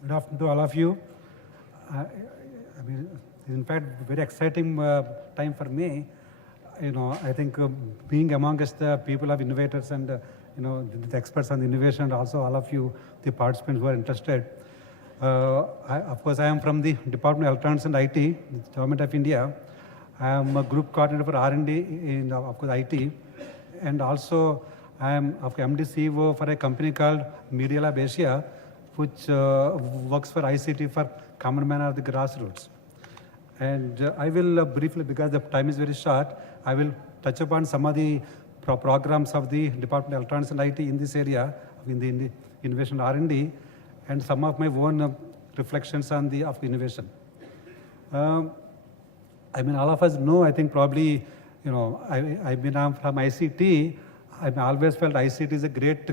Good afternoon to all of you. I mean, in fact, very exciting time for me. I think being amongst the people of innovators and the experts on innovation, and also all of you, the participants who are interested. Of course, I am from the Department of Electronics and IT, the Government of India. I am a group coordinator for R&D in, of course, IT, and also I am MD CEO for a company called Media Lab Asia, which works for ICT for common man of the grassroots. And I will briefly, because the time is very short, I will touch upon some of the programs of the Department of Electronics and IT in this area, in the innovation R&D, and some of my own reflections on the of innovation. I mean, all of us know, I think probably, I've been from ICT. I've always felt ICT is a great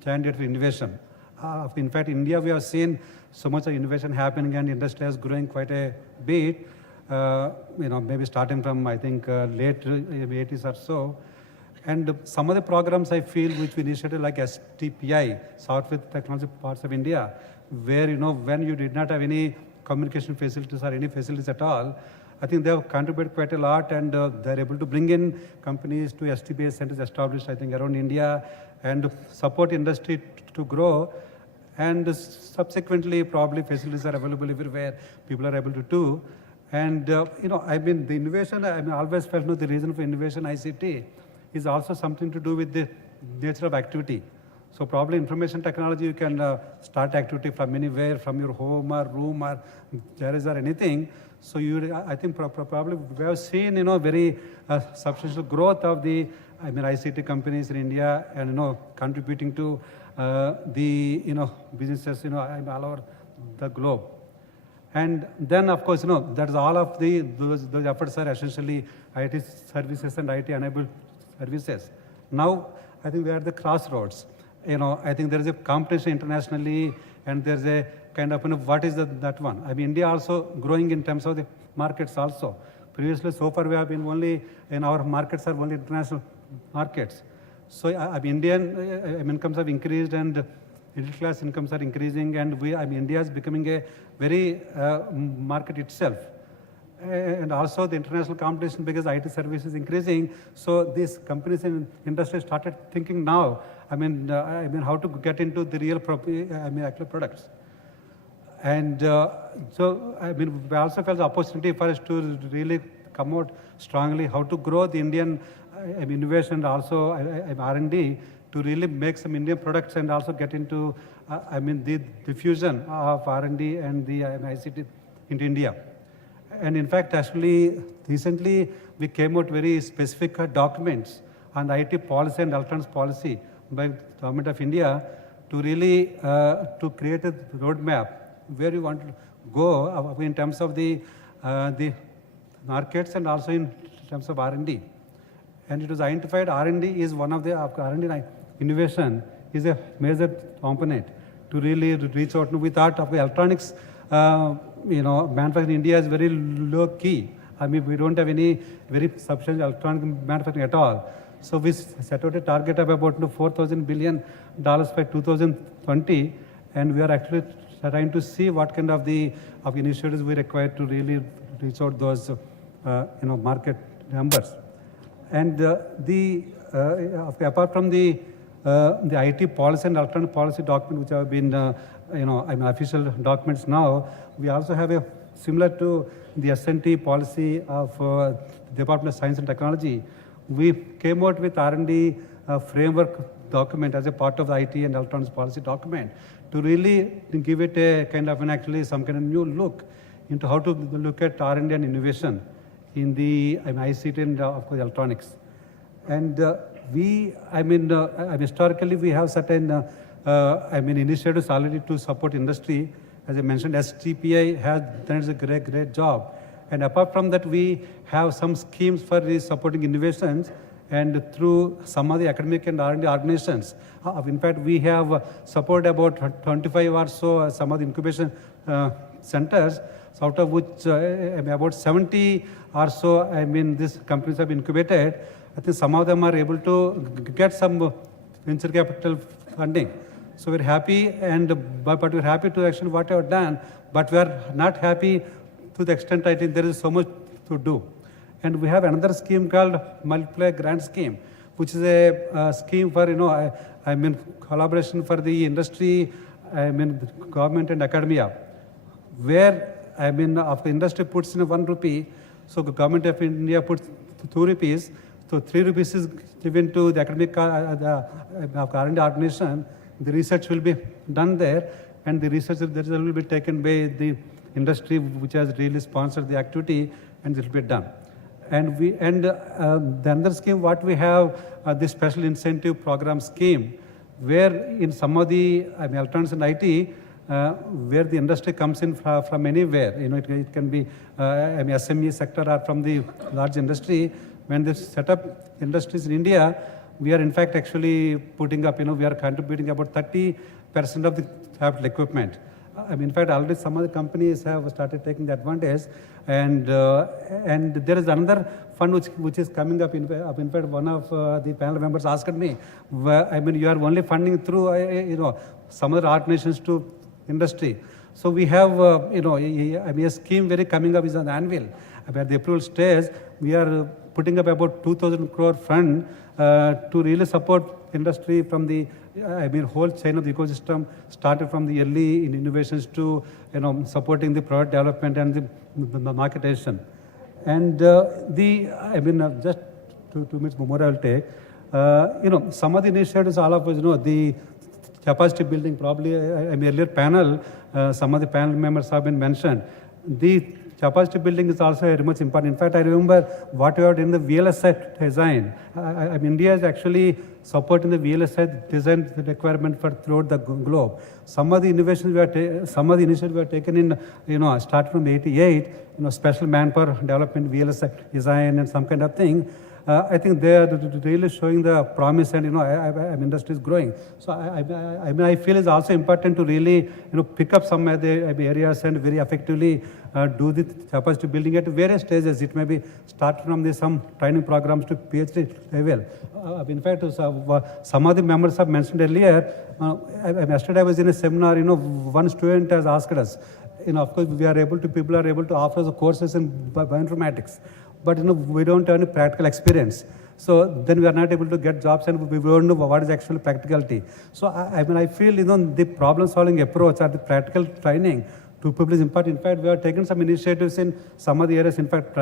candidate for innovation. In fact, India, we have seen so much of innovation happening and industry is growing quite a bit, maybe starting from, I think, late 80s or so. And some of the programs I feel which we initiated like STPI, Software Technology Parts of India, where, when you did not have any communication facilities or any facilities at all, I think they have contributed quite a lot, and they're able to bring in companies to STPI centers established, I think, around India, and support industry to grow. And subsequently, probably facilities are available everywhere, people are able to do. And, I mean, the innovation, I always felt the reason for innovation ICT is also something to do with the nature of activity. So probably information technology, you can start activity from anywhere, from your home or room or garage or anything. So I think probably we have seen, very substantial growth of the, ICT companies in India and, contributing to the, businesses, all over the globe. And then, of course, that is all of those efforts are essentially IT services and IT-enabled services. Now, I think we are at the crossroads. I think there is a competition internationally, and there's a kind of, what is that one? India also growing in terms of the markets also. Previously, so far, we have been only, our markets are only international markets. So, Indian incomes have increased, and middle class incomes are increasing, and India is becoming a very market itself. And also the international competition, because IT service is increasing. So these companies in industry started thinking now, how to get into the real actual products. And so, we also felt the opportunity for us to really come out strongly, how to grow the Indian innovation and also R&D to really make some Indian products and also get into, the diffusion of R&D and the ICT into India. And in fact, actually, recently, we came out very specific documents on the IT policy and electronics policy by the Government of India to really to create a roadmap where you want to go in terms of the markets and also in terms of R&D. And it was identified R&D is one of the R&D innovation is a major component to really reach out. We thought of the electronics, manufacturing in India is very low key. We don't have any very substantial electronic manufacturing at all. So we set out a target of about $4,000 billion by 2020, and we are actually trying to see what kind of initiatives we require to really reach out those market numbers. And apart from the IT policy and electronic policy document, which have been official documents now, we also have a similar to the S&T policy of the Department of Science and Technology. We came out with R&D framework document as a part of the IT and electronics policy document to really give it a kind of some kind of new look into how to look at R&D and innovation in the ICT and of course electronics. And historically we have certain initiatives already to support industry. As I mentioned, STPI has done a great job. And apart from that, we have some schemes for supporting innovations, and through some of the academic and R&D organizations. In fact, we have supported about 25 or so some of the incubation centers, out of which about 70 or so, these companies have incubated. I think some of them are able to get some venture capital funding. So we're happy, but we're happy to actually what we have done, but we are not happy to the extent I think there is so much to do. And we have another scheme called Multiplier Grant Scheme, which is a scheme for, I mean, collaboration for the industry, I mean, government and academia, where, I mean, if the industry puts in 1 rupee, so the government of India puts 2 rupees, so 3 rupees is given to the academic R&D organization. The research will be done there, and the research will be taken by the industry which has really sponsored the activity, and it will be done. And the other scheme, what we have, the special incentive program scheme, where in some of the electronics and IT, where the industry comes in from anywhere, it can be SME sector or from the large industry. When they set up industries in India, we are in fact actually putting up, we are contributing about 30% of the capital equipment. In fact, already some of the companies have started taking the advantage, and there is another fund which is coming up. In fact, one of the panel members asked me, you are only funding through some other organizations to industry. So we have a scheme very coming up is on the anvil. At the approval stage, we are putting up about 2,000 crore fund to really support industry from the whole chain of the ecosystem, started from the early innovations to supporting the product development and the marketation. And just 2 minutes more I will take. Some of the initiatives, all of us the capacity building, probably earlier panel, some of the panel members have been mentioned. The capacity building is also very much important. In fact, I remember what we have done in the VLSI design. India is actually supporting the VLSI design requirement for throughout the globe. Some of the innovations some of the initiatives we have taken in, start from '88, special manpower development, VLSI design, and some kind of thing. I think they are really showing the promise, and industry is growing. So I feel it's also important to really pick up some of the areas and very effectively do the capacity building at various stages. It may be start from some training programs to PhD level. In fact, some of the members have mentioned earlier. Yesterday I was in a seminar. One student has asked us. Of course, people are able to offer the courses in bioinformatics, but we don't have any practical experience. So then we are not able to get jobs, and we don't know what is actual practicality. So I feel the problem-solving approach or the practical training to people is important. In fact, we have taken some initiatives in some of the areas. In fact,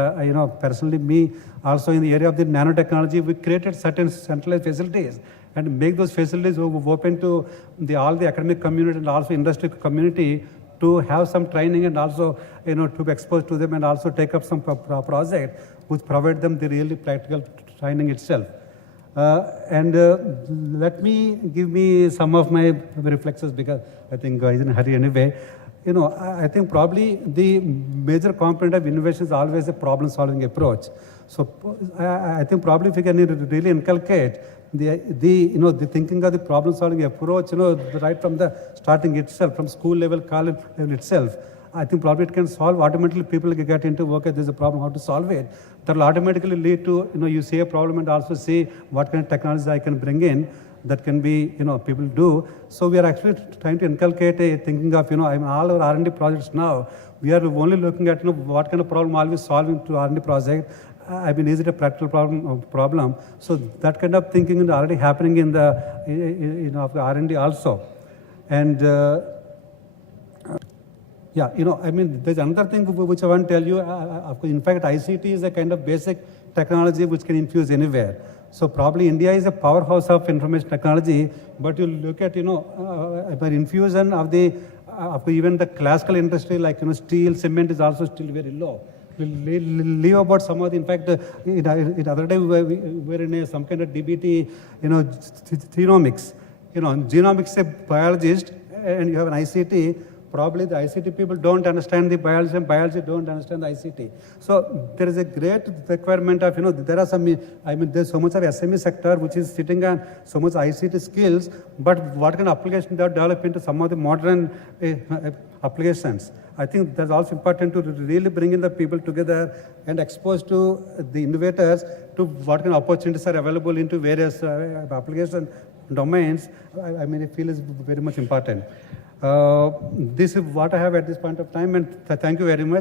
personally, me also in the area of the nanotechnology, we created certain centralized facilities and make those facilities open to all the academic community and also industry community to have some training and also to be exposed to them and also take up some project which provide them the really practical training itself. Let me give some of my reflexes, because I think I is in a hurry anyway. I think probably the major component of innovation is always a problem-solving approach. So I think probably if we can really inculcate the thinking of the problem-solving approach, right from the starting itself, from school level, college level itself, I think probably it can solve automatically. People get into, okay, there's a problem, how to solve it. That will automatically lead to, you see a problem and also see what kind of technology I can bring in that can be, people do. So we are actually trying to inculcate a thinking of, all our R&D projects now, we are only looking at, what kind of problem are we solving to R&D project. Is it a practical problem? So that kind of thinking is already happening in the R&D also. And there's another thing which I want to tell you. In fact, ICT is a kind of basic technology which can infuse anywhere. So probably India is a powerhouse of information technology, but you look at, infusion of even the classical industry like, steel, cement is also still very low. We'll leave about some of the, in fact, in other day we were in some kind of DBT, genomics. Genomics is a biologist and you have an ICT. Probably the ICT people don't understand the biology and biology don't understand the ICT. So there is a great requirement of, there are some, there's so much of SME sector which is sitting on so much ICT skills, but what kind of application they are developing into some of the modern applications. I think that's also important to really bring in the people together and expose to the innovators to what kind of opportunities are available into various applications domains, I mean, I feel is very much important. This is what I have at this point of time, and thank you very much.